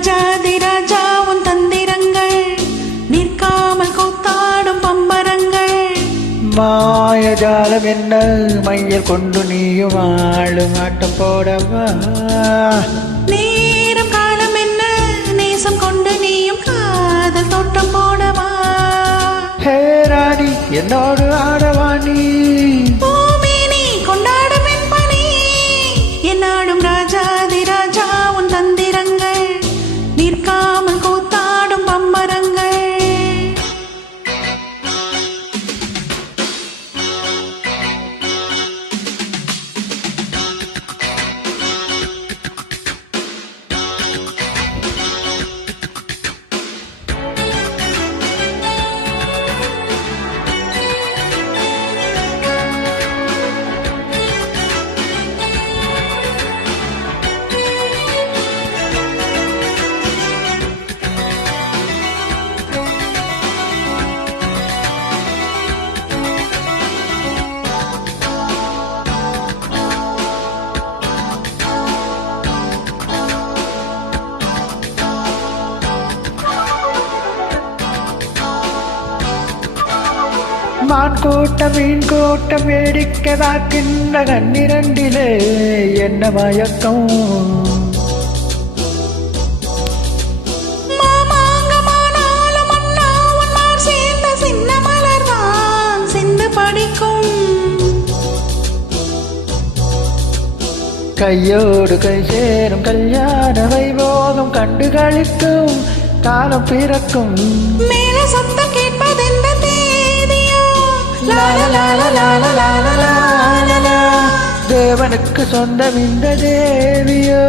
ராஜாதி ராஜா உன் தந்திரங்கள் நிற்காமல் கூத்தாடும் பம்பரங்கள். மாயஜாலம் என்ன மையல் கொண்டு நீயும் ஆளும் ஆட்டம் போடவா. நேரம் காலம் என்ன நேசம் கொண்டு நீயும் காதல் தோட்டம் போடவா. ஹே ராணி என்னோடு ஆடவா நீ. பூமேனி கொண்டாடும் என் பணி என்னாடும் ராஜாதி ராஜா உன் தந்திரங்கள் நிற்காமல் கூத்தாடும் பம்பரங்கள். மான் கூட்டம் மீன் கூட்டம் வேடிக்கை பார்க்கின்ற கண்ணிரண்டிலே என்ன மயக்கம். கையோடு கை சேரும் கல்யாண வைபோகம் கண்டு களிக்கும் காலம் பிறக்கும். மேல சத்தம் கேட்பதெந்த தேதியோ. தேவனுக்கு சொந்தம் இந்த தேவியோ.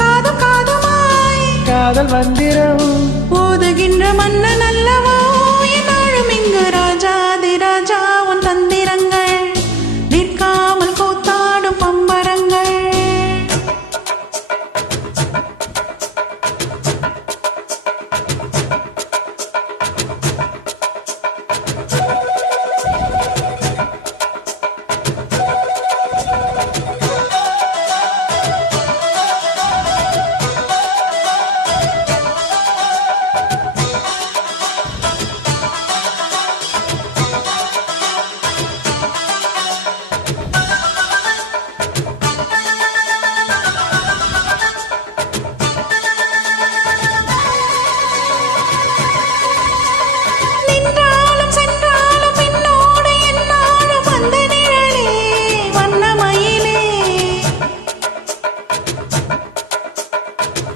காதும் காதுமாய் காதல் மந்திரம் ஓதுகின்ற மன்னன் அல்லவோ. என்னாலும் இங்கு ராஜாதி ராஜா உன் தந்திரங்கள் நிற்காமல் கூத்தாடும் பம்பரங்கள்.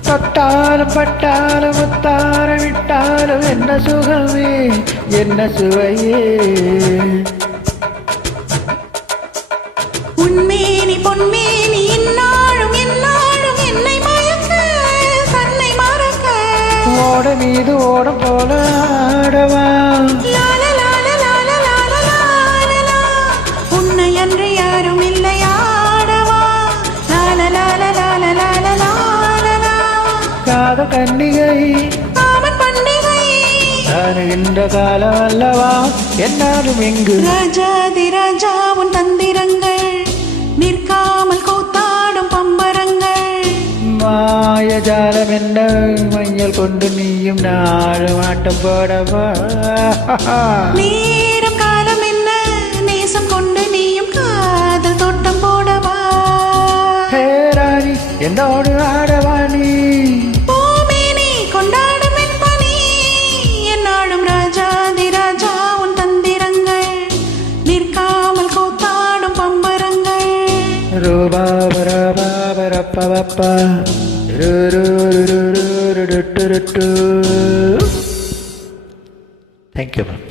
தொட்டாலும் பட்டாலும் முத்தாரம் விட்டாலும் என்ன சுகமே என்ன சுவையே. உன்மேனி பொன்மேனி என்னாலும் என்னாலும் என்னை மயக்க தன்னை மறக்க. ஓட மீது ஓடம் போல ஆடவா. உன்னை அன்று யாரும் இல்லை ஆடவா. காதல் கன்னிகை காமன் பண்டிகை காணுகின்ற காலம் அல்லவா என்னாலும் இங்கு ராஜாதி ராஜா உன் தந்திரங்கள் நிற்காமல் கூத்தாடும் பம்பரங்கள். மாயஜாலம் என்ன மையல் கொண்டு நீயும் நாளும் ஆட்டம் போடவா. நேரம் காலம் என்ன நேசம் கொண்டு நீயும் காதல் தோட்டம் போடவா. ஹே ராணி என்னோடு ஆடவா நீ. பூமேனி கொண்டாடும் என் பணி என்னாலும் ராஜாதி ராஜா உன் தந்திரங்கள் நிற்காமல் கூத்தாடும் பம்பரங்கள். Thank you.